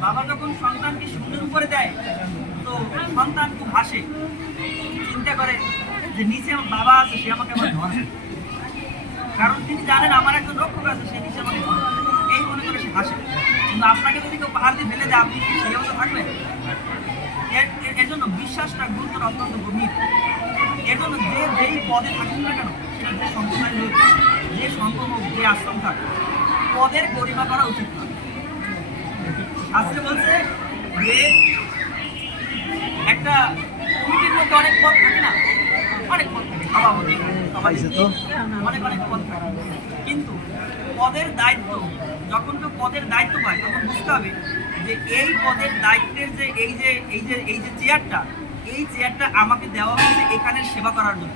বাবা যখন সন্তানকে সুন্দর উপরে দেয়, তো সন্তান খুব হাসে। চিন্তা করে যে নিচে আমার বাবা আছে, সে আমাকে আমার ধরে কারণ তিনি জানেন আমার একজন রক্ষক আছে, সে নিচে আমাকে ধরে এই মনে করে সে হাসে। কিন্তু আপনাকে যদি কেউ পাহাড় দিয়ে ফেলে দেয়, আপনি কি সেই থাকবেন? এর- জন্য বিশ্বাসটা গুরুত্ব অত্যন্ত গভীর। এর জন্য যে যেই পদে থাকুন না কেন, সেটা যে সম্প্রদায় যে হোক যে আশ্রম থাক, পদের গরিমা করা উচিত না। শাস্ত্রে বলছে যে একটা কমিটির মধ্যে অনেক পথ থাকে না অনেক পথ থাকে সভাপতি সভাপতি। অনেক অনেক পদ থাকে। কিন্তু পদের দায়িত্ব যখন কেউ পদের দায়িত্ব পায় তখন বুঝতে হবে যে এই পদের দায়িত্বের যে এই যে এই যে এই যে চেয়ারটা এই চেয়ারটা আমাকে দেওয়া হয়েছে এখানে সেবা করার জন্য।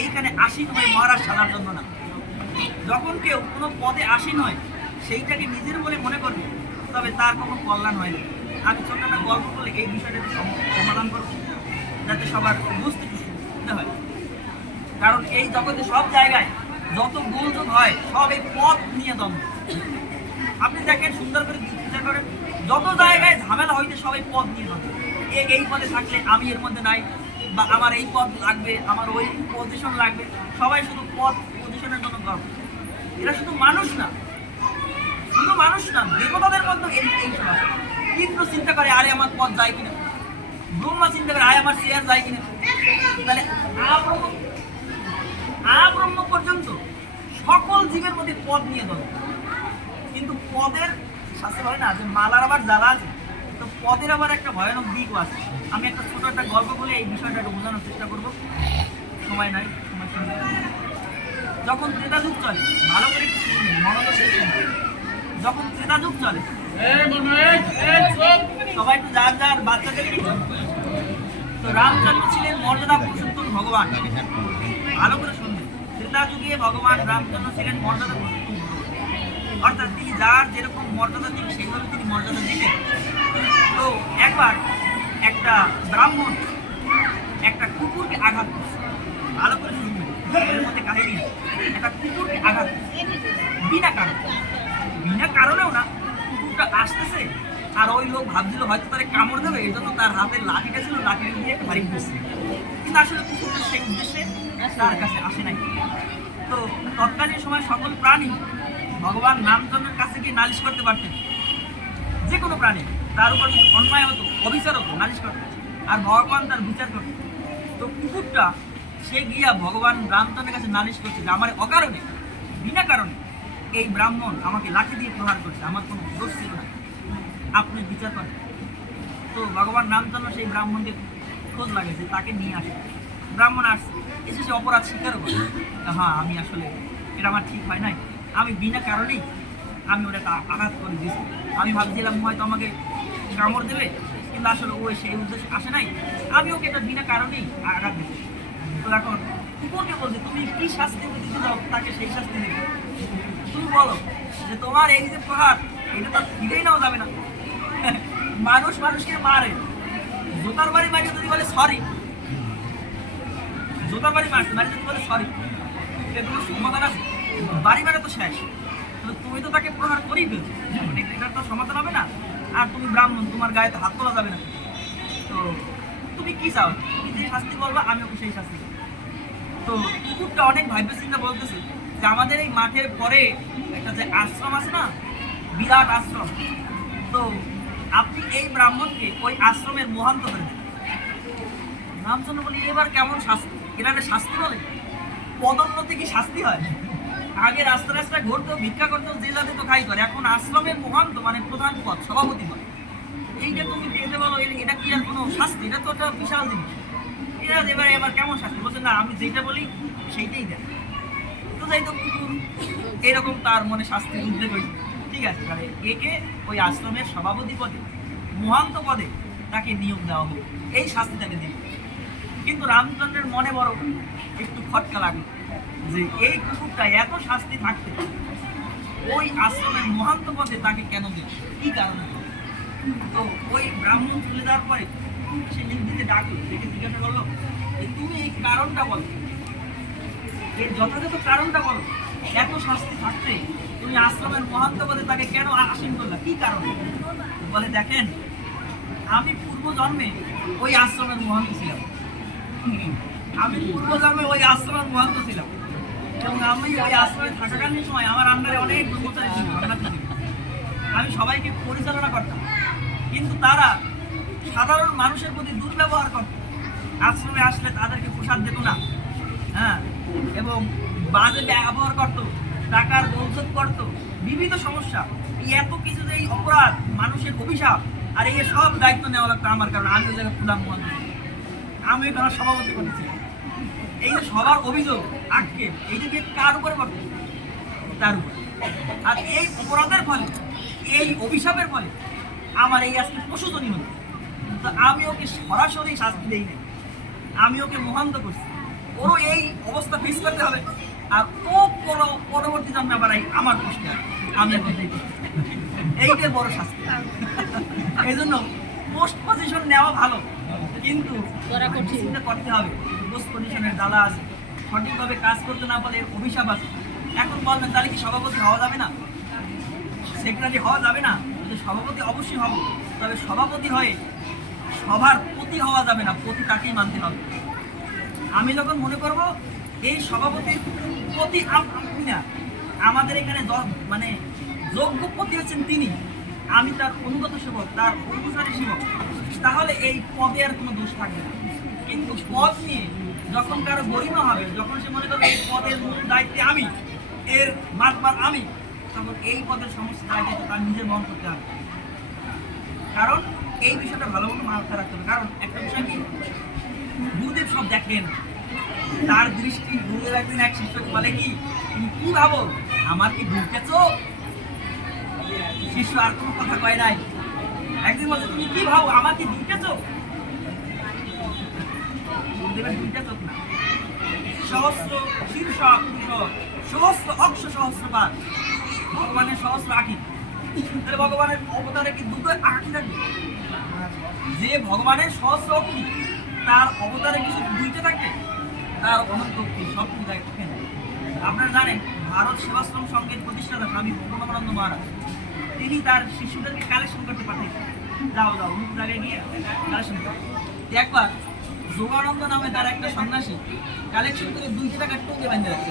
এইখানে আসীন হয়ে মহারাজ সাজার জন্য না। যখন কেউ কোনো পদে আসীন হয় সেইটাকে নিজের বলে মনে করবে। তবে তার কোনো কল্যাণ হয়নি। আমি ছোট একটা গল্প বলে এই বিষয়টাকে সমাধান করব, যাতে সবার বুঝতে সুবিধা হয়। কারণ এই জগতে সব জায়গায় যত গোলযোগ হয়, সব এই পথ নিয়ে দ্বন্দ্ব। আপনি দেখেন, সুন্দর করে বিচার করেন, যত জায়গায় ঝামেলা হইতে সবাই পদ নিয়ে দ্বন্দ্ব। এই পদে থাকলে আমি এর মধ্যে নাই, বা আমার এই পদ লাগবে, আমার ওই পজিশন লাগবে। সবাই শুধু পদ পজিশনের জন্য গর্ব। এরা শুধু মানুষ না শুধু মানুষ না, দেবতাদের মধ্যে এই এই। ইন্দ্র চিন্তা করে, আরে, আমার পদ যায় কিনা ব্রহ্মা চিন্তা করে আয় আমার চেয়ার যায় কিনা তাহলে আব্রহ্ম পর্যন্ত সকল জীবের মধ্যে পদ নিয়ে দল কিন্তু পদের শাস্ত্রে হয় না, যে মালার আবার জ্বালা আছে তো পদের আবার একটা ভয়ানক দিকও আছে আমি একটা ছোট একটা গল্প বলে এই বিষয়টা একটু বোঝানোর চেষ্টা করব সময় নাই। যখন ত্রেতা যুগ চলে, ভালো করে মনোযোগ। যখন ত্রেতা যুগ চলে সবাই একটু যার যার বাচ্চাদের তো রামচন্দ্র ছিলেন মর্যাদা পুরুষোত্তম ভগবান। ভালো করে শুনবেন ত্রেতা যুগে ভগবান রামচন্দ্র ছিলেন মর্যাদা পুরুষোত্তম। অর্থাৎ তিনি যার যেরকম মর্যাদা দিন সেইভাবে তিনি মর্যাদা দিলেন। তো একবার একটা ব্রাহ্মণ একটা কুকুরকে আঘাত ভালো করে শুনবেন এর মধ্যে কাহিনী একটা কুকুরকে আঘাত বিনা কারণে। বিনা কারণেও না। কুকুরটা আসতেছে, আর ওই লোক ভাবছিল হয়তো তারে কামড় দেবে এই জন্য তার হাতের লাঠিটা ছিল লাঠিটা একটা বাড়ি ঘুরছে। কিন্তু আসলে কুকুরটা সেই উদ্দেশ্যে তার কাছে আসে নাই। তো তৎকালীন সময় সকল প্রাণী ভগবান রামচন্দ্রের কাছে গিয়ে নালিশ করতে পারতেন। যে কোনো প্রাণী, তার উপর অন্যায় হতো, অবিচার হতো, নালিশ করতো আর ভগবান তার বিচার করতো তো কুকুরটা, সে গিয়া ভগবান রামচন্দ্রের কাছে নালিশ করছে যে, আমার অকারণে, বিনা কারণে এই ব্রাহ্মণ আমাকে লাঠি দিয়ে প্রহার করছে, আমার কোনো দোষ ছিল না। আপনি বিচার করেন। তো ভগবান রামচন্দ্র সেই ব্রাহ্মণকে খোঁজ লাগে যে তাকে নিয়ে আসে। ব্রাহ্মণ আসছে এসে সে অপরাধ স্বীকারও করে। হ্যাঁ আমি আসলে এটা আমার ঠিক হয় নাই। আমি বিনা কারণেই আমি ওটাকে আঘাত করে দিয়েছি। আমি ভাবছিলাম হয়তো আমাকে কামড় দেবে, কিন্তু আসলে ও সেই উদ্দেশ্যে আসে নাই। আমি ওকে এটা বিনা কারণেই আঘাত দিয়েছি। তো এখন কুকুরকে বলছি, তুমি কি শাস্তি দিতে দাও তাকে সেই শাস্তি দেবে। তুমি বলো যে তোমার এই যে প্রহার এটা তো ফিরেই নেওয়া যাবে না। মানুষ মানুষকে মারে। জোতার বাড়ি মারি যদি বলে সরি জোতার বাড়ি মারছে মারি যদি বলে সরি এগুলো সমাধান আছে? বাড়ি মারা তো শেষ। তুমি তো তাকে প্রহার করেই ফেলছো। মানে এটার তো সমাধান হবে না। আর তুমি ব্রাহ্মণ, তোমার গায়ে তো হাত তোলা যাবে না। তো তুমি কি চাও? তুমি যে শাস্তি বলবা আমি ওকে সেই শাস্তি তো কুকুরটা অনেক ভাইব্য চিন্তা বলতেছে। যে আমাদের এই মাঠের পরে একটা যে আশ্রম আছে না, বিরাট আশ্রম। তো আপনি এই ব্রাহ্মণকে ওই আশ্রমের মহান্ত করে দেন। রামচন্দ্র বলি, এবার কেমন শাস্তি? এখানে শাস্তি বলে? পদোন্নতি কি শাস্তি হয়? আগে রাস্তা রাস্তায় ঘুরতো, ভিক্ষা করতো যাতে তো খাই করে। এখন আশ্রমের মহান্ত মানে প্রধান পদ, সভাপতি পদ। এইটা তুমি পেতে বলো এটা কি আর কোনো শাস্তি? এটা তো একটা বিশাল জিনিস। এটা এবার এবার কেমন শাস্তি? বলছে, না, আমি যেটা বলি, সেইটাই দেন। কুকুর এরকম তার মনে শাস্তির উদ্বেগ হয়েছে। ঠিক আছে, তাহলে একে ওই আশ্রমের সভাপতি পদে, মহান্ত পদে তাকে নিয়োগ দেওয়া হবে এই শাস্তি তাকে দিবে কিন্তু রামচন্দ্রের মনে বড় একটু খটকা লাগল, যে এই কুকুরটা এত শাস্তি থাকতে ওই আশ্রমের মহান্ত পদে তাকে কেন দিল? কি কারণে? তো ওই ব্রাহ্মণ তুলে দেওয়ার পরে সে নির্দিতে ডাকলো ডেকে জিজ্ঞাসা করল তুমি এই কারণটা বলো। এর যথাযথ কারণটা বলো। এত শাস্তি থাকতে তুমি আশ্রমের মহান্ত পদে তাকে কেন আসীন করলা? কি কারণে? বলে দেখেন, আমি পূর্ব জন্মে ওই আশ্রমের মহান্ত ছিলাম। আমি পূর্ব জন্মে ওই আশ্রমের মহান্ত ছিলাম। এবং আমি ওই আশ্রমে থাকাকালীন সময় আমার আন্ডারে অনেক ব্রহ্মচারী ছিল ছিল। আমি সবাইকে পরিচালনা করতাম। কিন্তু তারা সাধারণ মানুষের প্রতি দুর্ব্যবহার করত। আশ্রমে আসলে তাদেরকে প্রসাদ দিত না। হ্যাঁ এবং বাজে ব্যবহার করত, টাকার বৌদ্ধ করত, বিভিন্ন সমস্যা। এই এত কিছু যে এই অপরাধ, মানুষের অভিশাপ, আর এই সব দায়িত্ব নেওয়া লাগতো আমার কারণ। আমি ওই জায়গায় খুলাম আমি ওখানে সভাপতি করেছি। এই যে সবার অভিযোগ আক্ষেপ এই দিয়ে কার উপরে পড়বে তার উপরে। আর এই অপরাধের ফলে, এই অভিশাপের ফলে আমার এই আজকে পশুজনী হলো তো আমি ওকে সরাসরি শাস্তি দেই নাই। আমি ওকে মহান্ত করছি। ওরও এই অবস্থা ফেস করতে হবে। আর ও কোনো পরবর্তী জন্মে আবার আমার কষ্টে আমি এখন এইটাই বড় শাস্তি। এই জন্য পোস্ট পজিশন নেওয়া ভালো। কিন্তু চিন্তা করতে হবে। পোস্ট পজিশনের জ্বালা আছে। সঠিকভাবে কাজ করতে না পারলে এর অভিশাপ আছে। এখন বলবেন তাহলে কি সভাপতি হওয়া যাবে না? সেক্রেটারি হওয়া যাবে না? যদি সভাপতি অবশ্যই হব। তবে সভাপতি হয়ে সভার প্রতি হওয়া যাবে না। প্রতি তাকেই মানতে হবে। আমি যখন মনে করব এই সভাপতির প্রতি আমি না, আমাদের এখানে মানে যোগ্য প্রতি হচ্ছেন তিনি। আমি তার অনুগত সেবক, তার অনুসারী সেবক। তাহলে এই পদে আর কোনো দোষ থাকবে না। কিন্তু পদ নিয়ে যখন কারও গরিমা হবে, যখন সে মনে করবে এই পদের মূল দায়িত্বে আমি, এর মাতবার আমি, তখন এই পদের সমস্ত দায়িত্ব তার নিজের বহন করতে হবে। কারণ এই বিষয়টা ভালো মতো মাথায় রাখতে হবে। কারণ একটা বিষয় কি? গুরুদেব সব দেখেন। তার দৃষ্টি গুরুদেব একদিন এক শিষ্যকে বলে কি, তুমি কি ভাবো? আমার কি চোখ শিষ্য আর কোনো কথা কয় নাই। একদিন বলছে তুমি কি ভাবো? আমার কি চোখ গুরুদেবের না সহস্র শীর্ষ সহস্র অক্ষ সহস্রবার ভগবানের সহস্র আঁকি। তাহলে ভগবানের অবতারে কি দুটো আঁকি থাকবে? যে ভগবানের সহস্র অক্ষি, তার অবতারে কিছু দুইটা থাকে তার অনন্ত অক্ষি সব কিছু থাকে। আপনারা জানেন, ভারত সেবাশ্রম সংঘের প্রতিষ্ঠাতা স্বামী ভগবানন্দ মহারাজ, তিনি তার শিশুদেরকে কালেকশন করতে পাঠিয়েছেন। যাও যাও অমুক জায়গায় গিয়ে কালেকশন করো। একবার যোগানন্দ নামে তার একটা সন্ন্যাসী কালেকশন করে দুইশো টাকা টোকে বেঁধে রাখছে।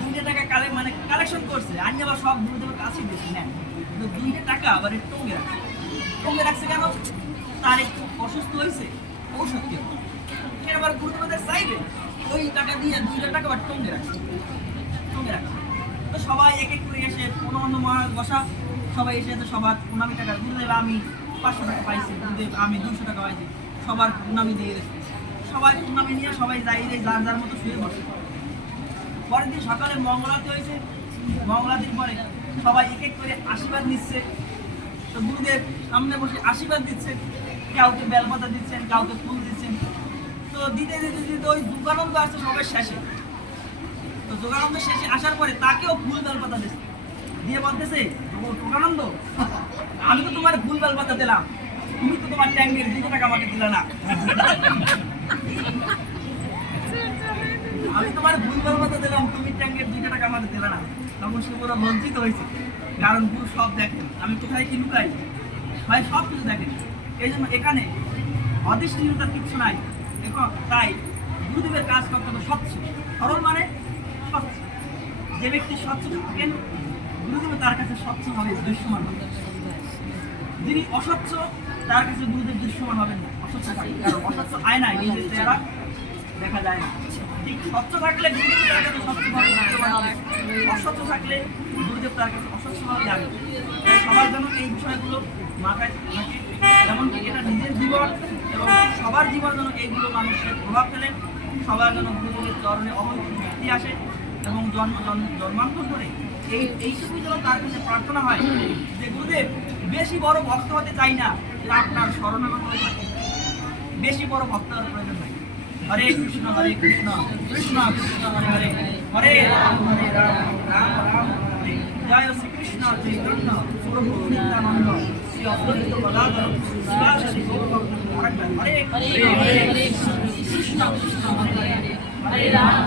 দুইটা টাকা কালে মানে কালেকশন করছে। আমি আবার সব গুরুদেবের কাছে দিয়েছি না কিন্তু দুইটা টাকা আবার টঙ্গে রাখছে। টঙ্গে রাখছে কেন? তার একটু অসুস্থ হয়েছে, ঔষধ আবার গুরুদেবের চাইবে ওই টাকা দিয়ে টাকা টঙ্গে রাখছে। তো সবাই এক এক করে এসে পূর্ণানন্দ মহারাজ বসা সবাই এসে তো সবার টাকা আমি পাঁচশো টাকা পাইছি গুরুদেব আমি দুশো টাকা পাইছি। সবার দিয়ে দিচ্ছে সবাই প্রণামী নিয়ে সবাই যাই যার যার মতো শুয়ে বসে। পরের দিন সকালে মঙ্গলাতে হয়েছে। মঙ্গলাদিন পরে সবাই এক এক করে আশীর্বাদ নিচ্ছে। তো গুরুদেব সামনে বসে আশীর্বাদ দিচ্ছেন। কাউকে বেলপাতা দিচ্ছেন, কাউকে ফুল তো দিতে দিতে দিতে ওই দুর্গানন্দ আসছে সবার শেষে। তো যোগানন্দ শেষে আসার পরে তাকেও ফুল বেলপাতা দিচ্ছে দিয়ে বলতেছে, "ও যোগানন্দ আমি তো তোমার ফুল বেলপাতা দিলাম। তুমি তো তোমার ট্যাঙ্কের দুটো টাকা আমাকে দিলে না। আমি তোমার ভুল বলব দিলাম, তুমি ট্যাঙ্কের দুইটা টাকা আমাদের দিলে না। তখন সে পুরো লজ্জিত হয়েছে, কারণ গুরু সব দেখেন আমি কোথায় কি লুকাই? ভাই সব কিছু দেখেন এই জন্য এখানে অদৃষ্টহীনতার কিছু নাই। এখন তাই গুরুদেবের কাজ করতে হবে স্বচ্ছ। সরল মানে স্বচ্ছ। যে ব্যক্তি স্বচ্ছ থাকেন গুরুদেব তার কাছে স্বচ্ছভাবে দৃশ্যমান হবে যিনি অস্বচ্ছ, তার কাছে গুরুদেব দৃশ্যমান হবেন না। অস্বচ্ছ থাকে অস্বচ্ছ আয়নায় নিজের চেহারা দেখা যায় না। ঠিক স্বচ্ছ থাকলে গুরুদেব তার কাছে স্বচ্ছভাবে দৃশ্যমান হবে। অস্বচ্ছ থাকলে গুরুদেব তার কাছে অস্বচ্ছভাবে যাবে। সবার জন্য এই বিষয়গুলো মাথায় থাকে যেমনকি এটা নিজের জীবন এবং সবার জীবন যেন এইগুলো মানুষের প্রভাব ফেলে, সবার যেন গুরুদেবের চরণে অবৈধ ভক্তি আসে এবং জন্ম জন্ম, জন্মান্তর করে এই, এইটুকুই যেন তার কাছে প্রার্থনা হয় যে গুরুদেব, বেশি বড় ভক্ত হতে চাই না, যে আপনার শরণাগত হয়ে থাকি। বেশি বড় ভক্ত হওয়ার প্রয়োজন নাই। হরে কৃষ্ণ হরে কৃষ্ণ কৃষ্ণ কৃষ্ণ, হরে হরে হরে রাম হরে রাম রাম রাম, হরে। জয় শ্রীকৃষ্ণ, চৈতন্য, প্রভু নিত্যানন্দ। শ্রী অদ্বৈত গদাধর শ্রী গৌর ভক্ত হরে কৃষ্ণ কৃষ্ণ কৃষ্ণ হরে হরে হরে রাম